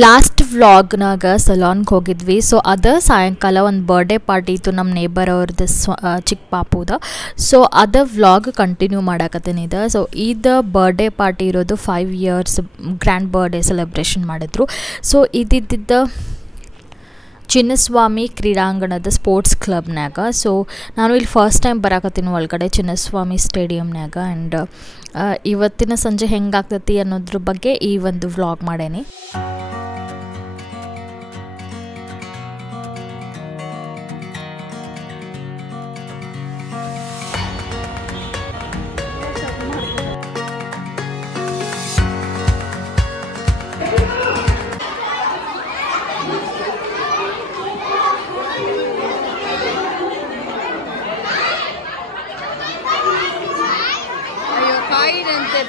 Last ವ್ಲಾಗ್ನಾಗ ಸಲೂನ್ಗೆ ಹೋಗಿದ್ವಿ. So ಅದ ಸಾಯಂಕಾಲ ಒಂದು ಬರ್ಡೇ ಪಾರ್ಟಿ ಇತ್ತು ನಮ್ಮ ನೇಬರ್ ಅವ್ರದ್ದು ಚಿಕ್ಕ ಪಾಪುದ. ಸೊ ಅದ ವ್ಲಾಗ್ ಕಂಟಿನ್ಯೂ ಮಾಡಾಕತ್ತೀನಿದ. ಸೊ ಇದು ಬರ್ಡೇ ಪಾರ್ಟಿ ಇರೋದು 5 years ಗ್ರ್ಯಾಂಡ್ ಬರ್ಡೇ ಸೆಲೆಬ್ರೇಷನ್ ಮಾಡಿದ್ರು. ಸೊ ಇದಿದ್ದ ಚಿನ್ನಸ್ವಾಮಿ ಕ್ರೀಡಾಂಗಣದ ಸ್ಪೋರ್ಟ್ಸ್ ಕ್ಲಬ್ನಾಗ. ಸೊ ನಾನು ಇಲ್ಲಿ ಫಸ್ಟ್ ಟೈಮ್ ಬರಾಕತ್ತೀನಿ ಒಳಗಡೆ ಚಿನ್ನಸ್ವಾಮಿ ಸ್ಟೇಡಿಯಮ್ನಾಗ. ಆ್ಯಂಡ್ ಇವತ್ತಿನ ಸಂಜೆ ಹೆಂಗಾಗ್ತೈತಿ ಅನ್ನೋದ್ರ ಬಗ್ಗೆ ಈ ಒಂದು ವ್ಲಾಗ್ ಮಾಡೇನಿ.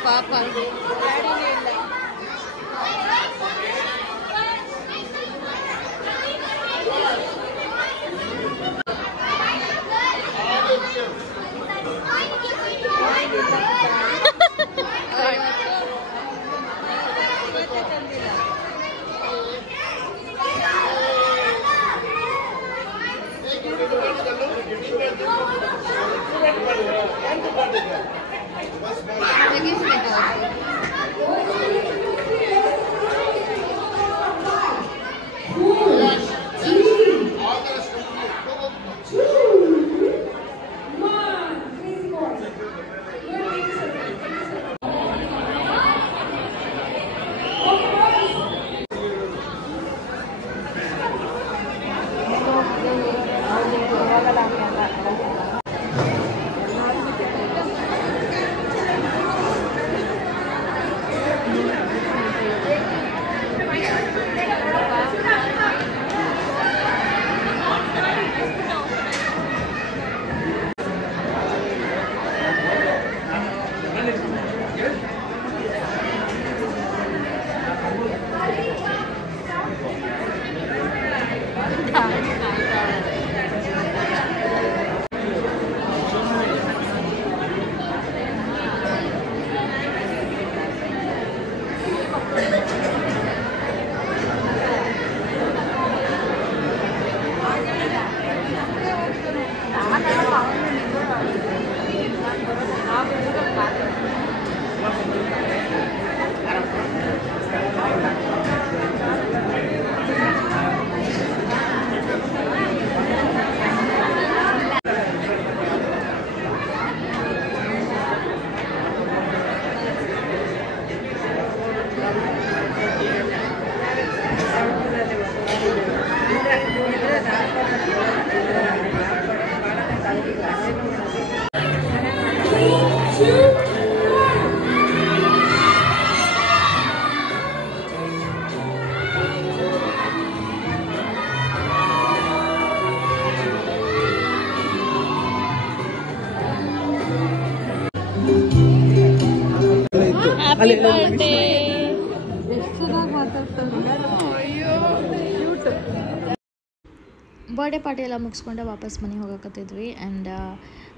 ಪಾಪ Happy birthday. ಬರ್ಡೇ ಪಾರ್ಟಿ ಎಲ್ಲ ಮುಗಿಸ್ಕೊಂಡು ವಾಪಸ್ ಮನೆಗೆ ಹೋಗಕತ್ತಿದ್ವಿ. And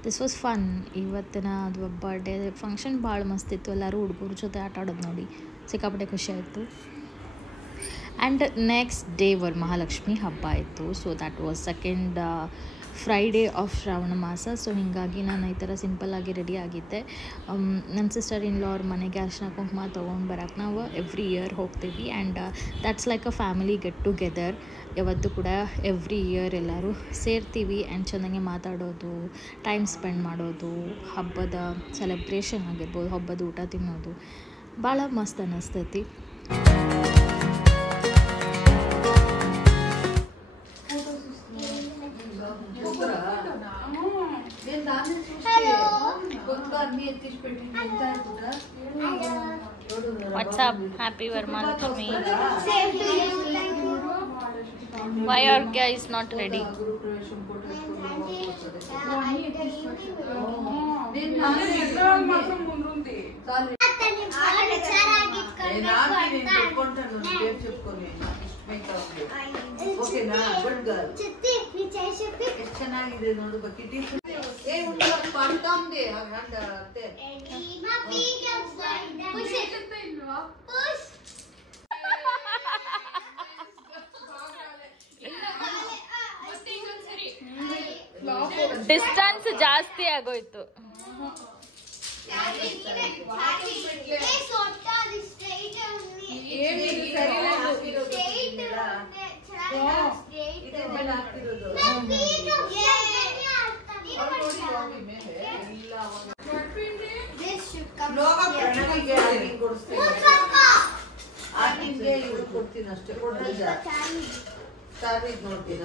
this was fun. ಇವತ್ತಿನ ಅದು ಬರ್ಡೇ ಫಂಕ್ಷನ್ ಭಾಳ ಮಸ್ತಿತ್ತು. ಎಲ್ಲರೂ ಹುಡುಗರ ಜೊತೆ ಆಟ ಆಡೋದು ನೋಡಿ ಸಿಕ್ಕಾಪಟ್ಟೆ ಖುಷಿ ಆಯಿತು. ಆ್ಯಂಡ್ ನೆಕ್ಸ್ಟ್ ಡೇ ವರಮಹಾಲಕ್ಷ್ಮಿ ಹಬ್ಬ ಆಯಿತು. So that was second Friday of Shravana ಮಾಸ. ಸೊ ಹೀಗಾಗಿ ನಾನು ಈ ಥರ ಸಿಂಪಲ್ಲಾಗಿ ರೆಡಿ ಆಗಿದ್ದೆ. ನನ್ನ ಸಿಸ್ಟರ್ ಇನ್ ಲಾ ಅವ್ರ ಮನೆಗೆ ಅರ್ಶಿನ ಕುಂಕುಮ ತೊಗೊಂಡು ಬರೋಕ್ಕೆ ನಾವು ಎವ್ರಿ ಇಯರ್ ಹೋಗ್ತೀವಿ. And that's like a family get together. ಯಾವತ್ತೂ ಕೂಡ ಎವ್ರಿ ಇಯರ್ ಎಲ್ಲರೂ ಸೇರ್ತೀವಿ ಆ್ಯಂಡ್ ಚೆನ್ನಾಗಿ ಮಾತಾಡೋದು, ಟೈಮ್ ಸ್ಪೆಂಡ್ ಮಾಡೋದು, ಹಬ್ಬದ ಸೆಲೆಬ್ರೇಷನ್ ಆಗಿರ್ಬೋದು, ಹಬ್ಬದ ಊಟ ತಿನ್ನೋದು ಭಾಳ ಮಸ್ತ್ ಅನ್ನಿಸ್ತೈತಿ. What's up? Happy Varamalakshmi. Why are guys not ready? ಓಕೆನಾ? Good girl. ಚಿತ್ತಿ ನೀ ಚಾಯ್ ಶೆಪ್ಪಿ ಎಷ್ಟು ಚೆನ್ನಾಗಿದೆ ನೋಡು ಬಕಿಟಿ. ಏ ಉಂಟು ಪಾಡ್ತಾಂದೆ ಹಂಗಂತ ಅತ್ತೆ. ಪುಷ್ ಇಲ್ವಾ? ಪುಷ್ ಡಿಸ್ಟೆನ್ಸ್ ಜಾಸ್ತಿ ಆಗೋಯ್ತು. ಕೊಡ್ತೀನಿ ಅಷ್ಟೇ. ನೋಡ್ತೀನಿ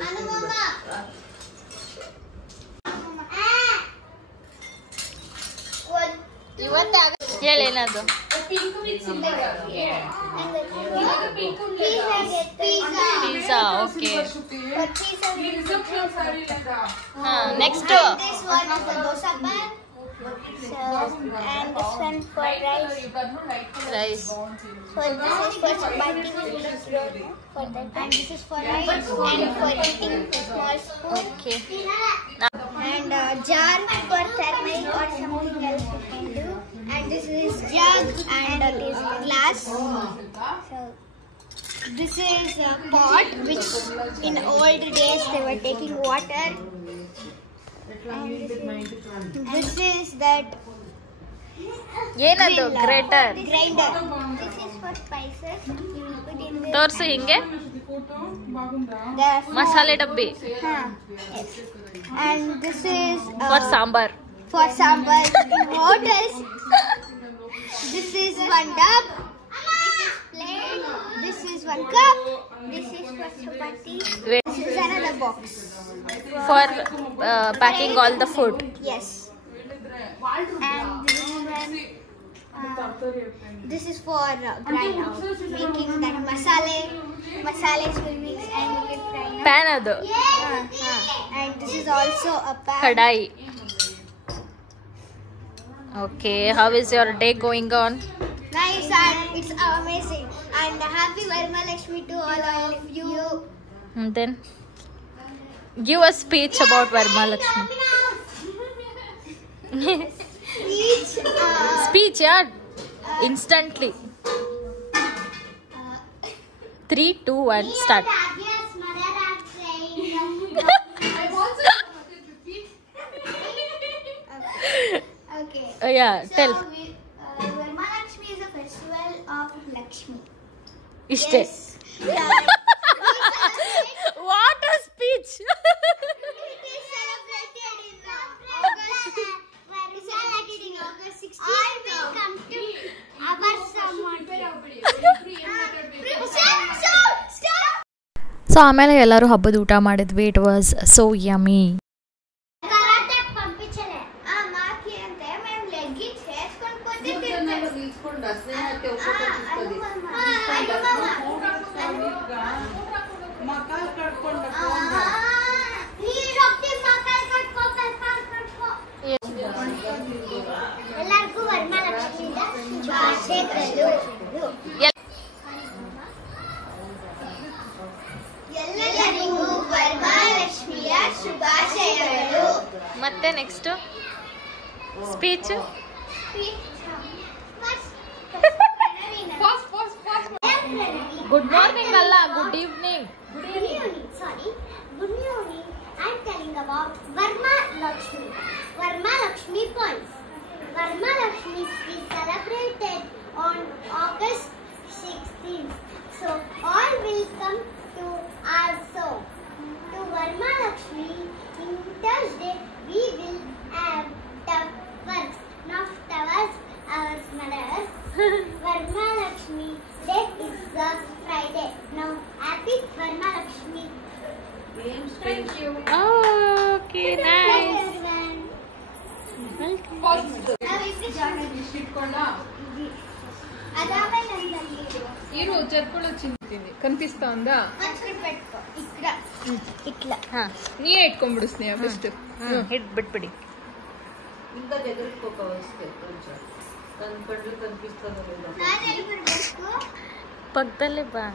ಹೇಳೇನದು? Pizza. Okay. Next and this one for rice. Rice. So this is for chapati for that, and this is for rice and for eating small spoon. Okay. And jar for turmeric or something else you can do. And this is jug and this is glass. So this is a pot which in old days they were taking water. And this is that ಏನದು? Greater. grinder. This is for spices. You will put in this. ತೋರ್ಸು ಹಿಂಗೆ. The ಮಸಾಲೆ ಡಬ್ಬಿ. yes. And this is for sambar. for sambar in hotels. This is one tub. This is plate. This is one cup. This is for chapati. This is another box. For packing all the food. Yes. And this is for grind out, making that masales will mix and you can fry now. PAN ಅದು. And this is also a pan. ಕಡಾಯಿ. Okay. How is your day going on? Nice, and it's amazing. And happy Varmalakshmi to all of you. Then give a speech about Varamahalakshmi. Each speech instantly. 3, 2, 1 start. Okay. Yeah, tell. Varmalakshmi is a festival of Lakshmi. ಇಷ್ಟೇ. What a speech. It is celebrated in August. It's celebrated in August 16th. I will come to our someone. Stop. So ಆಮೇಲೆ ಎಲ್ಲರೂ ಹಬ್ಬದ ಊಟ ಮಾಡಿದ್ವಿ. It was so yummy. ಕರಾಟೆ ಪಂಪಿಚಲೆ ಆ ಮಾಕಿ ಅಂತ మేము లెగ్గిన్స్ వేసుకొని పోతే తీసుకుంటా స్నేహಕ್ಕೆ ಉಪಕರಿಸ್ತದೆ. ಮಕ್ಕಳು ಕಟ್ಕೊಂಡು ಈ ರೊಟ್ಟಿ ಮಕ್ಕಳು ಕಟ್ಕೋ ಎಲ್ಲರಿಗೂ ವರಮಹಾಲಕ್ಷ್ಮಿಯಿಂದ ಶುಭಾಶಯಗಳು. ಎಲ್ಲರಿಗೂ ವರಮಹಾಲಕ್ಷ್ಮಿಯ ಶುಭಾಶಯಗಳು. ಮತ್ತೆ ನೆಕ್ಸ್ಟ್ ಸ್ಪೀಚ್. ಗುಡ್ ಮಾರ್ನಿಂಗ್ ಅಲ್ಲ, good evening. Good evening. Good evening. I'm telling about Varmalakshmi. Varmalakshmi points. Varmalakshmi is celebrated on August 16th. So all will come to our soul. To Varmalakshmi, in Thursday we will have towers. Not towers, our mothers. Varmalakshmi day is the Friday. Now happy Varmalakshmi. Thank you. Okay, nice. ఇరు చెప్పులు వచ్చింది కనిపిస్తా ఉందా? ಹಾ, ನೀ ಇಟ್ಕೊಂಡ್ಬಿಡು ಸ್ನೇಹ best. ಬಿಟ್ಬಿಡಿ. ఇంకా దగ్గరికి ఒక వస్తే కొంచెం తన కళ్ళు కనిపిస్తుందో ಪಕ್ಕದಲ್ಲೇ ಬಾ.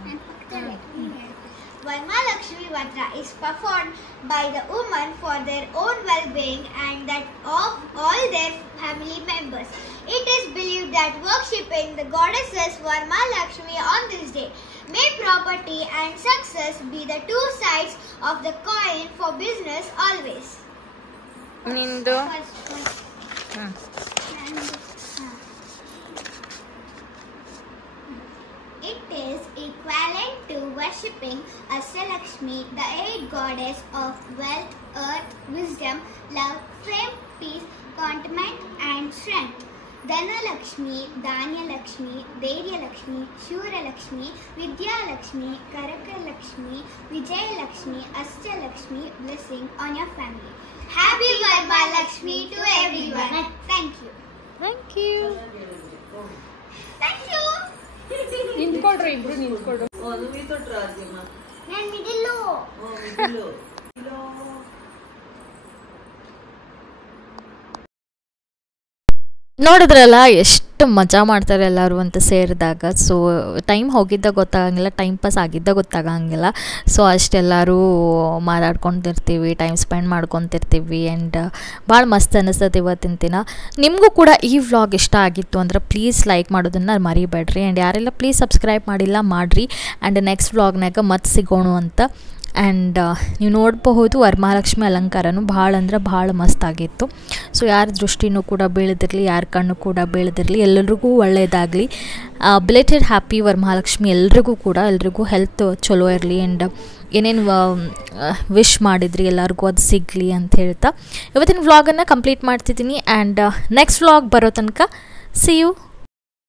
Varmalakshmi Vatra is performed by the women for their own well-being and that of all their family members. It is believed that worshipping the goddesses Varmalakshmi on this day may property and success be the two sides of the coin for business always. ನಿಂದು It is equivalent to worshipping Ashtalakshmi, the eight goddess of wealth, earth, wisdom, love, fame, peace, contentment, and strength. Dhanalakshmi, Dhanyalakshmi, Devyalakshmi, Shuralakshmi, Vidyalakshmi, Karakalakshmi, Vijayalakshmi, Ashtalakshmi, blessing on your family. Happy Varmalakshmi to everyone. Thank you. Thank you. Thank you. ನಿಂತ್ಕೊಡ್ರಿ, ಇಬ್ರು ನಿಂತ್ಕೊಡ್ರಿ. నువ్వు తోటి రాజ్యమా ನಾನು ಮಿಡಿಲು. మిడిలో ನೋಡಿದ್ರಲ್ಲ ಎಷ್ಟು ಮಜಾ ಮಾಡ್ತಾರೆ ಎಲ್ಲರೂ ಅಂತ ಸೇರಿದಾಗ. ಸೊ ಟೈಮ್ ಹೋಗಿದ್ದ ಗೊತ್ತಾಗಂಗಿಲ್ಲ, ಟೈಮ್ ಪಾಸ್ ಆಗಿದ್ದ ಗೊತ್ತಾಗಂಗಿಲ್ಲ. ಸೊ ಅಷ್ಟೆಲ್ಲರೂ ಮಾತಾಡ್ಕೊತಿರ್ತೀವಿ, ಟೈಮ್ ಸ್ಪೆಂಡ್ ಮಾಡ್ಕೊತಿರ್ತೀವಿ. ಆ್ಯಂಡ್ ಭಾಳ ಮಸ್ತ್ ಅನ್ನಿಸ್ತದೆ ಇವತ್ತಿನ ದಿನ. ನಿಮಗೂ ಕೂಡ ಈ ವ್ಲಾಗ್ ಇಷ್ಟ ಆಗಿತ್ತು ಅಂದ್ರೆ ಪ್ಲೀಸ್ ಲೈಕ್ ಮಾಡೋದನ್ನು ಮರಿಬೇಡ್ರಿ. ಆ್ಯಂಡ್ ಯಾರೆಲ್ಲ ಪ್ಲೀಸ್ ಸಬ್ಸ್ಕ್ರೈಬ್ ಮಾಡಿಲ್ಲ ಮಾಡಿರಿ. ಆ್ಯಂಡ್ ನೆಕ್ಸ್ಟ್ ವ್ಲಾಗ್ನಾಗ ಮತ್ತೆ ಸಿಗೋಣ ಅಂತ. ಆ್ಯಂಡ್ ನೀವು ನೋಡಬಹುದು ವರಮಹಾಲಕ್ಷ್ಮಿ ಅಲಂಕಾರನೂ ಭಾಳ ಅಂದ್ರೆ ಭಾಳ ಮಸ್ತಾಗಿತ್ತು. ಸೊ ಯಾರ ದೃಷ್ಟಿನೂ ಕೂಡ ಬೀಳದಿರಲಿ, ಯಾರ ಕಣ್ಣು ಕೂಡ ಬೀಳದಿರಲಿ, ಎಲ್ಲರಿಗೂ ಒಳ್ಳೆಯದಾಗಲಿ. ಬಿಲೇಟೆಡ್ ಹ್ಯಾಪಿ ವರಮಹಾಲಕ್ಷ್ಮಿ ಎಲ್ರಿಗೂ ಕೂಡ, ಎಲ್ರಿಗೂ ಹೆಲ್ತ್ ಚಲೋ ಇರಲಿ. ಆ್ಯಂಡ್ ಏನೇನು ವಿಶ್ ಮಾಡಿದ್ರಿ ಎಲ್ಲರಿಗೂ ಅದು ಸಿಗಲಿ ಅಂತ ಹೇಳ್ತಾ ಇವತ್ತಿನ ವ್ಲಾಗನ್ನು ಕಂಪ್ಲೀಟ್ ಮಾಡ್ತಿದ್ದೀನಿ. ಆ್ಯಂಡ್ ನೆಕ್ಸ್ಟ್ ವ್ಲಾಗ್ ಬರೋ ತನಕ ಸಿ ಯು.